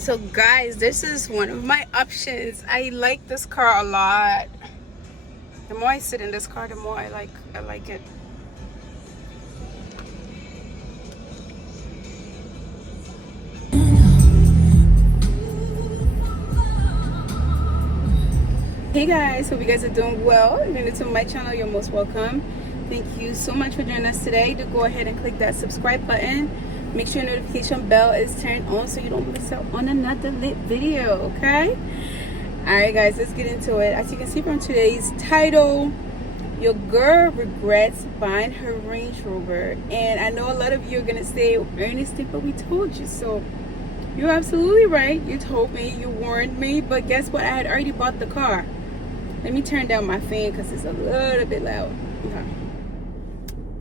So guys, this is one of my options. I like this car a lot. The more I sit in this car, the more I like it. Hey guys, hope you guys are doing well. If you're new to my channel, you're most welcome. Thank you so much for joining us today. To go ahead and click that subscribe button. Make sure your notification bell is turned on so you don't miss out on another lit video, okay? Alright guys, let's get into it. As you can see from today's title, your girl regrets buying her Range Rover. And I know a lot of you are gonna say, Ernestine, but we told you so. You're absolutely right. You told me, you warned me, but guess what? I had already bought the car. Let me turn down my fan because it's a little bit loud. Okay.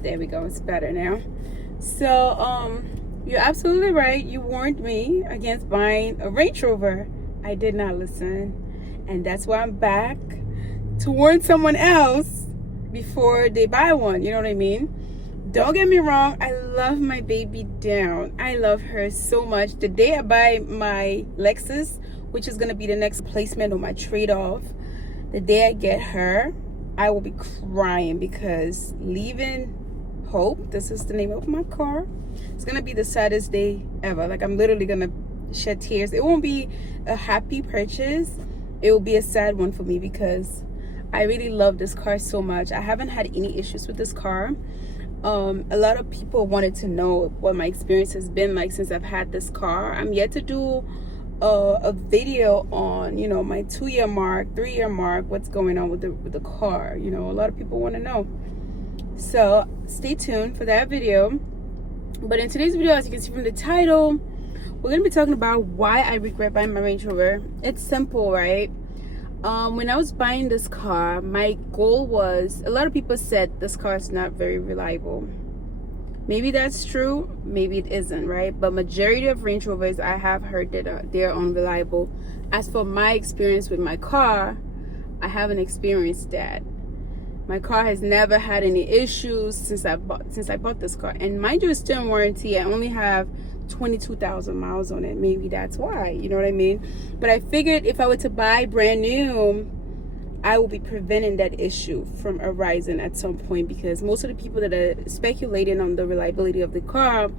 There we go. It's better now. So, you're absolutely right. You warned me against buying a Range Rover. I did not listen. And that's why I'm back to warn someone else before they buy one. You know what I mean? Don't get me wrong. I love my baby down. I love her so much. The day I buy my Lexus, which is going to be the next placement on my trade-off, the day I get her, I will be crying because leaving Hope, this is the name of my car, it's gonna be the saddest day ever. Like, I'm literally gonna shed tears. It won't be a happy purchase. It will be a sad one for me because I really love this car so much. I haven't had any issues with this car. A lot of people wanted to know what my experience has been like since I've had this car. I'm yet to do a video on, you know, my 2-year mark, 3-year mark, what's going on with the car. You know, a lot of people want to know, so stay tuned for that video. But in today's video, as you can see from the title, we're gonna be talking about why I regret buying my Range Rover. It's simple, right? When I was buying this car, my goal was, a lot of people said this car is not very reliable. Maybe that's true, maybe it isn't, right? But majority of Range Rovers, I have heard that they're unreliable. As for my experience with my car, I haven't experienced that. My car has never had any issues since I bought this car. And mind you, it's still in warranty. I only have 22,000 miles on it. Maybe that's why, you know what I mean? But I figured if I were to buy brand new, I will be preventing that issue from arising at some point, because most of the people that are speculating on the reliability of the car,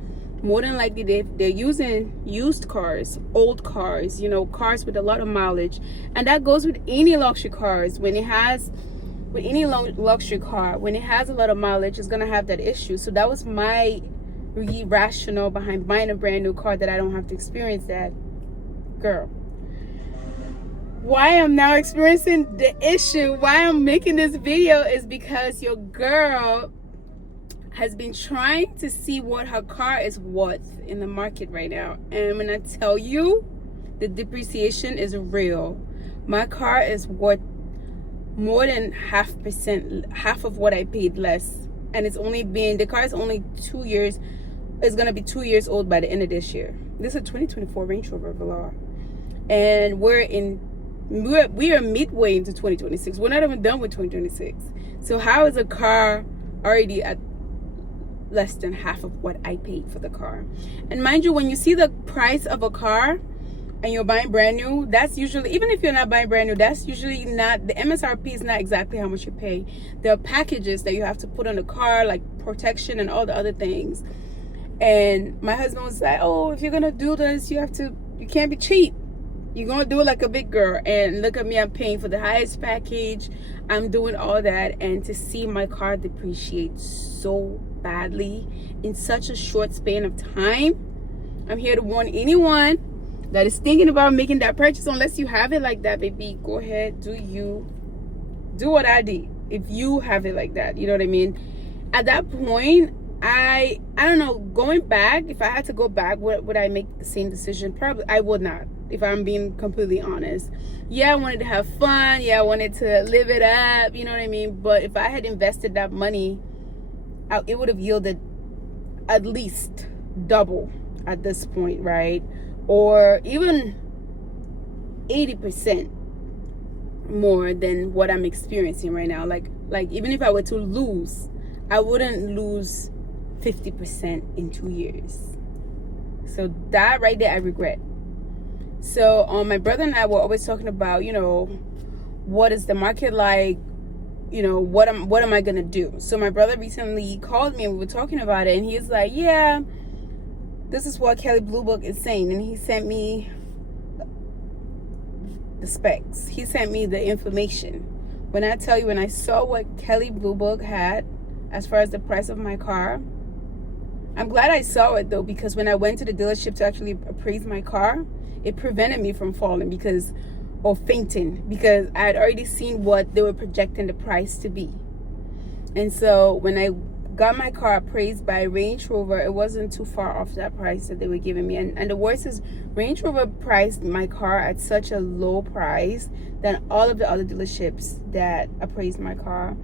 more than likely they're using used cars, old cars, you know, cars with a lot of mileage. And that goes with any luxury cars. When it has luxury car, when it has a lot of mileage, it's gonna have that issue. So that was my rationale behind buying a brand new car, that I don't have to experience that. Girl, why I'm now experiencing the issue, why I'm making this video, is because your girl has been trying to see what her car is worth in the market right now. And when I tell you, the depreciation is real. My car is worth more than half of what I paid less. And it's only been, the car is only 2 years, it's gonna be 2 years old by the end of this year. This is a 2024 Range Rover Velar, and we are midway into 2026. We're not even done with 2026. So how is a car already at less than half of what I paid for the car? And mind you, when you see the price of a car and you're buying brand new, that's usually, even if you're not buying brand new, that's usually not, the MSRP is not exactly how much you pay. There are packages that you have to put on the car, like protection and all the other things. And my husband was like, oh, if you're gonna do this, you can't be cheap. You're gonna do it like a big girl. And look at me, I'm paying for the highest package, I'm doing all that, and to see my car depreciate so badly in such a short span of time, I'm here to warn anyone that is thinking about making that purchase. Unless you have it like that, baby, go ahead, do what I did. If you have it like that, you know what I mean? At that point, I don't know, going back, if I had to go back, would I make the same decision? Probably I would not, if I'm being completely honest. Yeah, I wanted to have fun, yeah, I wanted to live it up, you know what I mean? But if I had invested that money, it would have yielded at least double at this point, right? Or even 80% more than what I'm experiencing right now. Like even if I were to lose, I wouldn't lose 50% in 2 years. So that right there, I regret. So my brother and I were always talking about, what is the market like, what am I gonna do. So my brother recently called me and we were talking about it, and he's like, yeah, this is what Kelley Blue Book is saying. And he sent me the specs, he sent me the information. When I tell you, when I saw what Kelley Blue Book had as far as the price of my car, I'm glad I saw it though, because when I went to the dealership to actually appraise my car, it prevented me from falling or fainting, because I had already seen what they were projecting the price to be. And so when I got my car appraised by Range Rover, it wasn't too far off that price that they were giving me. And the worst is, Range Rover priced my car at such a low price than all of the other dealerships that appraised my car.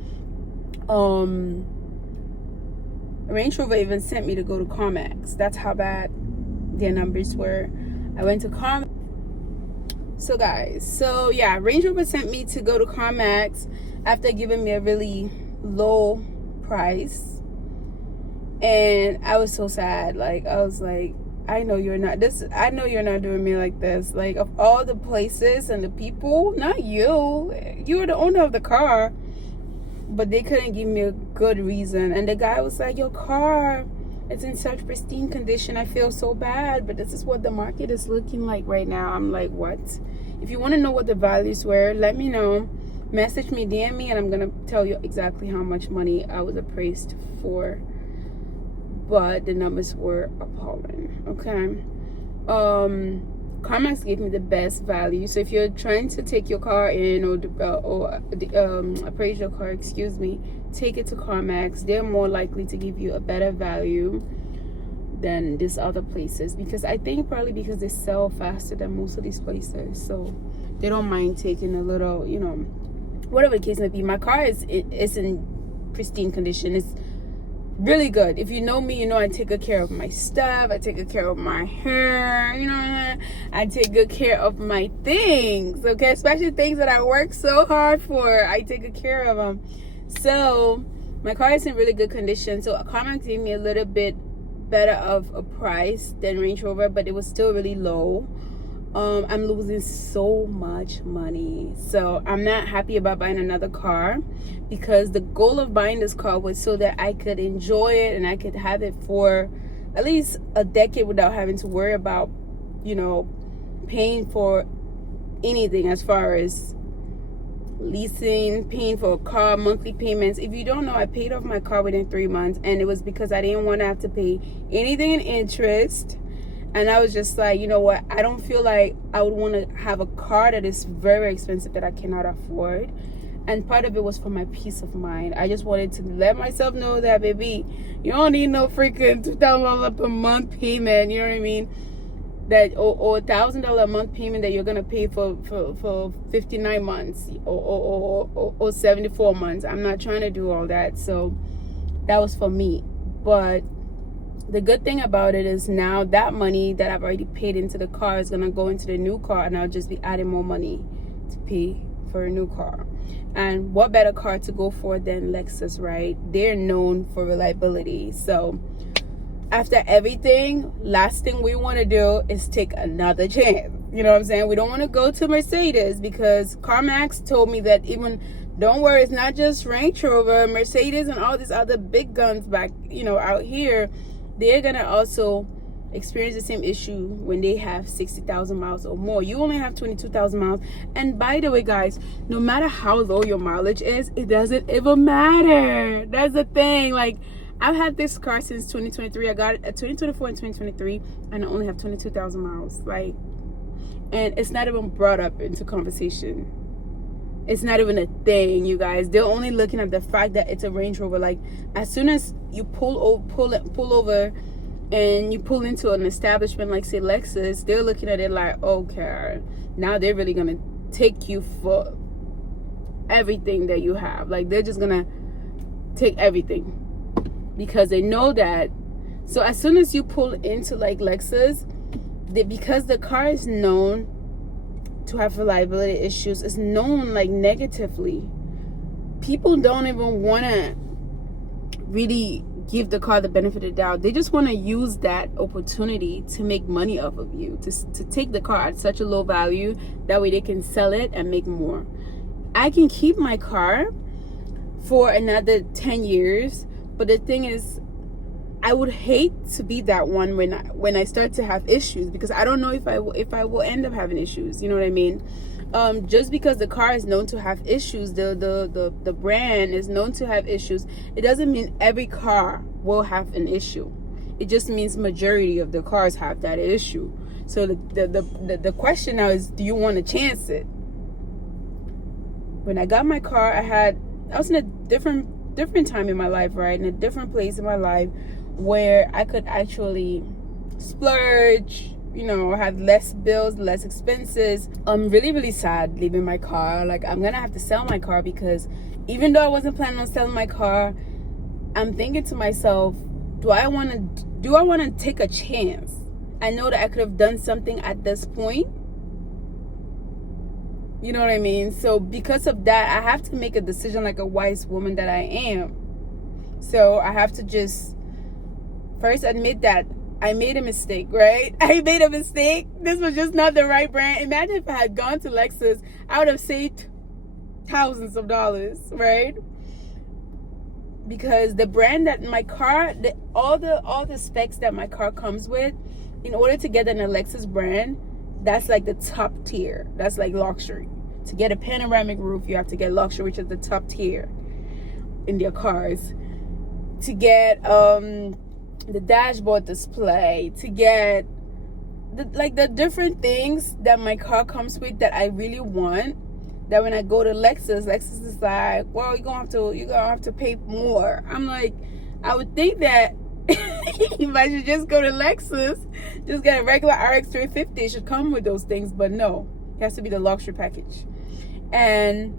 Range Rover even sent me to go to CarMax. That's how bad their numbers were. I went to CarMax. So guys, Range Rover sent me to go to CarMax after giving me a really low price. And I was so sad. Like, I was like, I know you're not doing me like this. Like, of all the places and the people, not you. You were the owner of the car. But they couldn't give me a good reason. And the guy was like, your car is in such pristine condition. I feel so bad, but this is what the market is looking like right now. I'm like, what? If you want to know what the values were, let me know. Message me, DM me, and I'm going to tell you exactly how much money I was appraised for. But the numbers were appalling. Okay. CarMax gave me the best value. So if you're trying to take your car in or appraise your car, take it to CarMax. They're more likely to give you a better value than these other places, because I think probably because they sell faster than most of these places, so they don't mind taking a little, whatever the case may be. My car is in pristine condition. It's really good. If you know me, you know I take good care of my stuff. I take good care of my hair. I take good care of my things. Okay, especially things that I work so hard for. I take good care of them. So my car is in really good condition. So CarMax gave me a little bit better of a price than Range Rover, but it was still really low. I'm losing so much money, so I'm not happy about buying another car, because the goal of buying this car was so that I could enjoy it and I could have it for at least a decade without having to worry about paying for anything as far as leasing, paying for a car, monthly payments. If you don't know, I paid off my car within 3 months, and it was because I didn't want to have to pay anything in interest. And I was just like, you know what? I don't feel like I would want to have a car that is very expensive that I cannot afford. And part of it was for my peace of mind. I just wanted to let myself know that, baby, you don't need no freaking $2,000 per month payment. You know what I mean? That or $1,000 a month payment that you're gonna pay for 59 months or 74 months. I'm not trying to do all that. So that was for me. But the good thing about it is now that money that I've already paid into the car is going to go into the new car, and I'll just be adding more money to pay for a new car. And what better car to go for than Lexus, right? They're known for reliability. So after everything, last thing we want to do is take another chance. You know what I'm saying? We don't want to go to Mercedes, because CarMax told me that don't worry, it's not just Range Rover, Mercedes, and all these other big guns back, out here. They're gonna also experience the same issue when they have 60,000 miles or more. You only have 22,000 miles. And by the way, guys, no matter how low your mileage is, it doesn't even matter. That's the thing. Like, I've had this car since 2023. I got it at 2024 and 2023, and I only have 22,000 miles. Like, and it's not even brought up into conversation. It's not even a thing, you guys. They're only looking at the fact that it's a Range Rover. Like, as soon as you pull over and you pull into an establishment like, say, Lexus, they're looking at it like, okay, now they're really gonna take you for everything that you have. Like, they're just gonna take everything, because they know that. So as soon as you pull into like Lexus, because the car is known to have reliability issues, is known like negatively, people don't even want to really give the car the benefit of the doubt. They just want to use that opportunity to make money off of you, to take the car at such a low value, that way they can sell it and make more. I can keep my car for another 10 years, but the thing is, I would hate to be that one when I start to have issues, because I don't know if I will end up having issues. You know what I mean? Just because the car is known to have issues, the brand is known to have issues, it doesn't mean every car will have an issue. It just means majority of the cars have that issue. So the question now is, do you want to chance it? When I got my car, I was in a different time in my life, right? In a different place in my life where I could actually splurge, you know, have less bills, less expenses. I'm really, really sad leaving my car. Like, I'm gonna have to sell my car, because even though I wasn't planning on selling my car, I'm thinking to myself, do I want to take a chance? I know that I could have done something at this point. You know what I mean? So because of that, I have to make a decision like a wise woman that I am. So I have to just first admit that I made a mistake, right? I made a mistake. This was just not the right brand. Imagine if I had gone to Lexus, I would have saved thousands of dollars, right? Because the brand that my car, all the specs that my car comes with, in order to get an Lexus brand, that's like the top tier. That's like luxury. To get a panoramic roof, you have to get luxury, which is the top tier in their cars. To get the dashboard display, to get the different things that my car comes with that I really want, that when I go to Lexus is like, well, you're gonna have to pay more. I'm like, I would think that if I should just go to Lexus, just get a regular RX 350, it should come with those things, but no, it has to be the luxury package. And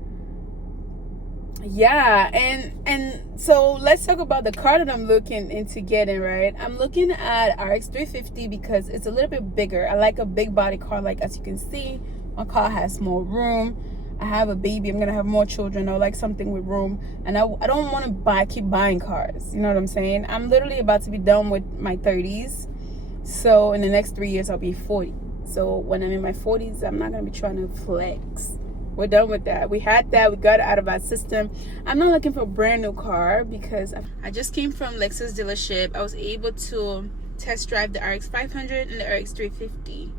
yeah, and so let's talk about the car that I'm looking into getting, right? I'm looking at RX 350 because it's a little bit bigger. I like a big body car. Like, as you can see, my car has more room. I have a baby. I'm gonna have more children. I like something with room, and I don't want to keep buying cars. You know what I'm saying? I'm literally about to be done with my 30s, so in the next 3 years I'll be 40. So when I'm in my 40s, I'm not gonna be trying to flex. We're done with that. We had that. We got it out of our system. I'm not looking for a brand new car because I just came from Lexus dealership. I was able to test drive the RX 500 and the RX 350.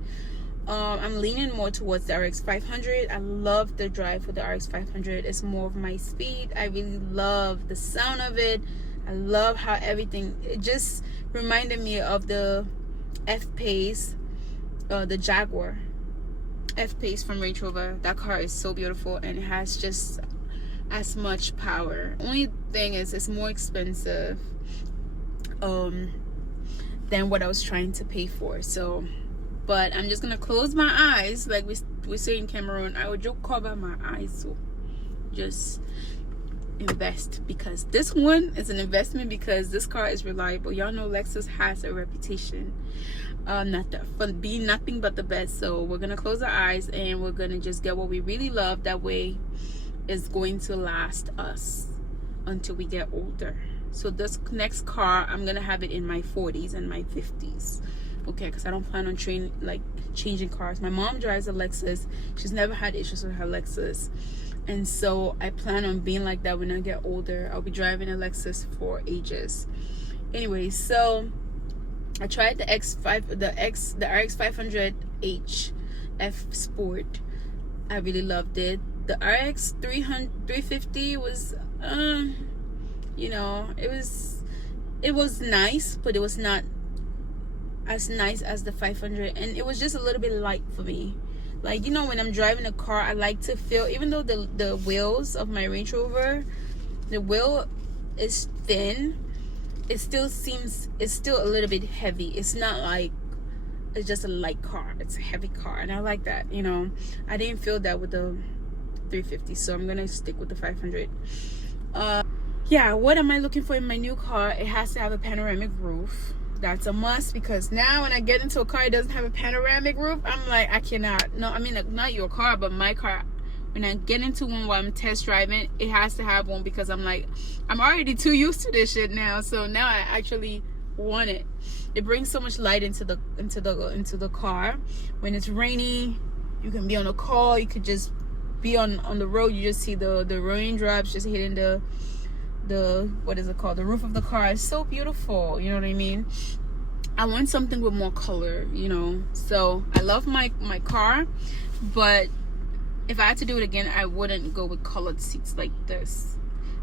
I'm leaning more towards the RX 500. I love the drive for the RX 500. It's more of my speed. I really love the sound of it. I love how everything, it just reminded me of the F-Pace, the Jaguar F-Pace from Range Rover. That car is so beautiful, and it has just as much power. Only thing is, it's more expensive than what I was trying to pay for. So, but I'm just gonna close my eyes, like we say in Cameroon. I would just cover my eyes, so just invest, because this one is an investment, because this car is reliable. Y'all know Lexus has a reputation for being nothing but the best. So we're gonna close our eyes and we're gonna just get what we really love. That way it's going to last us until we get older. So this next car, I'm gonna have it in my 40s and my 50s, okay? Because I don't plan on changing cars. My mom drives a Lexus. She's never had issues with her Lexus, and so I plan on being like that when I get older. I'll be driving a Lexus for ages. Anyway, so I tried the RX 500H F Sport. I really loved it. The RX 350 was, you know, it was nice, but it was not as nice as the 500, and it was just a little bit light for me. Like, you know, when I'm driving a car, I like to feel, even though the wheels of my Range Rover, the wheel is thin, it's still a little bit heavy. It's not like it's just a light car, it's a heavy car, and I like that. You know, I didn't feel that with the 350, so I'm gonna stick with the 500. Yeah, what am I looking for in my new car? It has to have a panoramic roof. That's a must, because now when I get into a car that doesn't have a panoramic roof, I'm like, I cannot. No, I mean, like, not your car, but my car when I get into one while I'm test driving, it has to have one, because I'm like, I'm already too used to this shit now. So now I actually want it. It brings so much light into the car. When it's rainy, you can be on a call, you could just be on the road, you just see the raindrops just hitting the what is it called, the roof of the car. It's so beautiful, you know what I mean? I want something with more color, you know. So I love my car, but if I had to do it again, I wouldn't go with colored seats like this.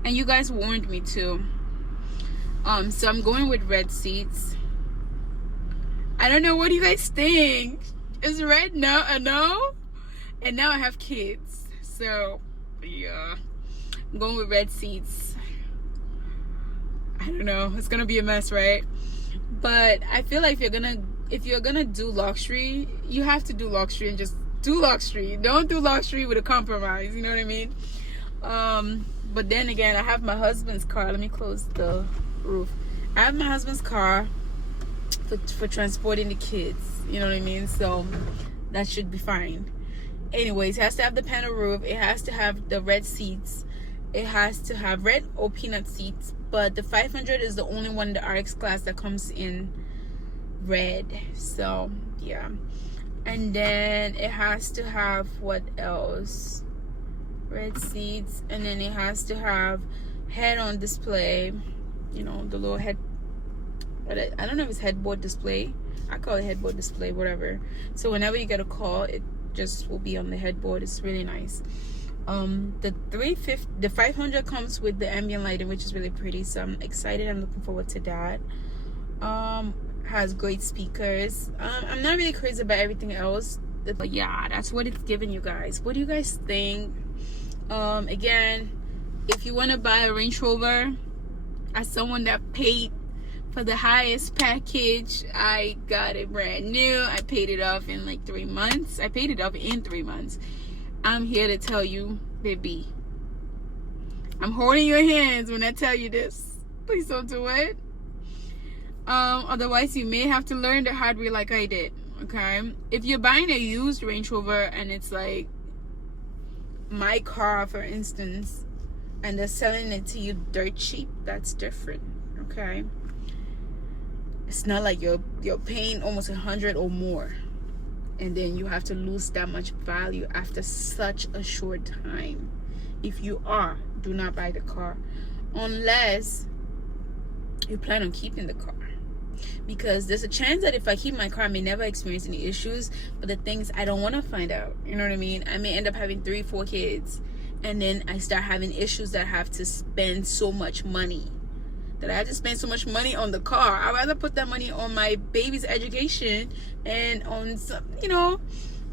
And you guys warned me too. So I'm going with red seats. I don't know, what do you guys think? Is red a no? And now I have kids, so yeah, I'm going with red seats. I don't know, it's gonna be a mess, right? But I feel like if you're gonna do luxury, you have to do luxury, and just do luxury. Don't do luxury with a compromise, you know what I mean? But then again, I have my husband's car. Let me close the roof. I have my husband's car for transporting the kids, you know what I mean? So that should be fine. Anyways, it has to have the panel roof, it has to have the red seats, it has to have red or peanut seats, but the 500 is the only one in the RX class that comes in red. So yeah. And then it has to have, what else, red seats, and then it has to have head-on display, you know, the little head, I don't know if it's headboard display, I call it headboard display, whatever. So whenever you get a call, it just will be on the headboard. It's really nice. The 500 comes with the ambient lighting, which is really pretty, so I'm excited. I'm looking forward to that. Has great speakers. I'm not really crazy about everything else, but yeah, that's what it's giving you guys. What do you guys think? Again, if you want to buy a Range Rover, as someone that paid for the highest package, I got it brand new. I paid it off in like 3 months. I paid it off in 3 months. I'm here to tell you, baby, I'm holding your hands when I tell you this. Please don't do it. Otherwise you may have to learn the hard way like I did. Okay, if you're buying a used Range Rover and it's like my car, for instance, and they're selling it to you dirt cheap, that's different. Okay, it's not like you're paying almost 100 or more, and then you have to lose that much value after such a short time. If you are, do not buy the car unless you plan on keeping the car, because there's a chance that if I keep my car, I may never experience any issues. But the things I don't want to find out, you know what I mean? I may end up having 3-4 kids, and then I start having issues that I have to spend so much money, that I have to spend so much money on the car. I'd rather put that money on my baby's education and on some, you know,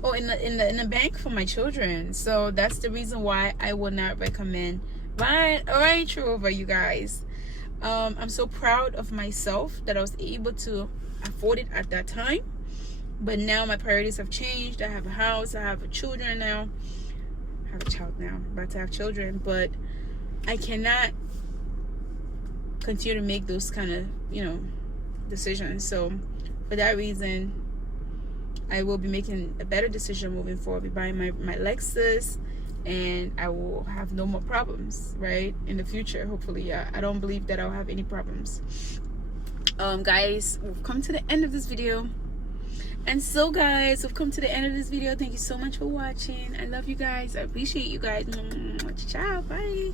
or in the bank for my children. So that's the reason why I would not recommend buying a Range Rover, you guys. I'm so proud of myself that I was able to afford it at that time, but now my priorities have changed. I have a house, I have children now. I have a child now, I'm about to have children, but I cannot continue to make those kind of, you know, decisions. So for that reason, I will be making a better decision moving forward. I'll be buying my Lexus, and I will have no more problems, right, in the future, hopefully. Yeah, I don't believe that I'll have any problems. Guys, we've come to the end of this video. And so guys, we've come to the end of this video. Thank you so much for watching. I love you guys. I appreciate you guys. Ciao, bye.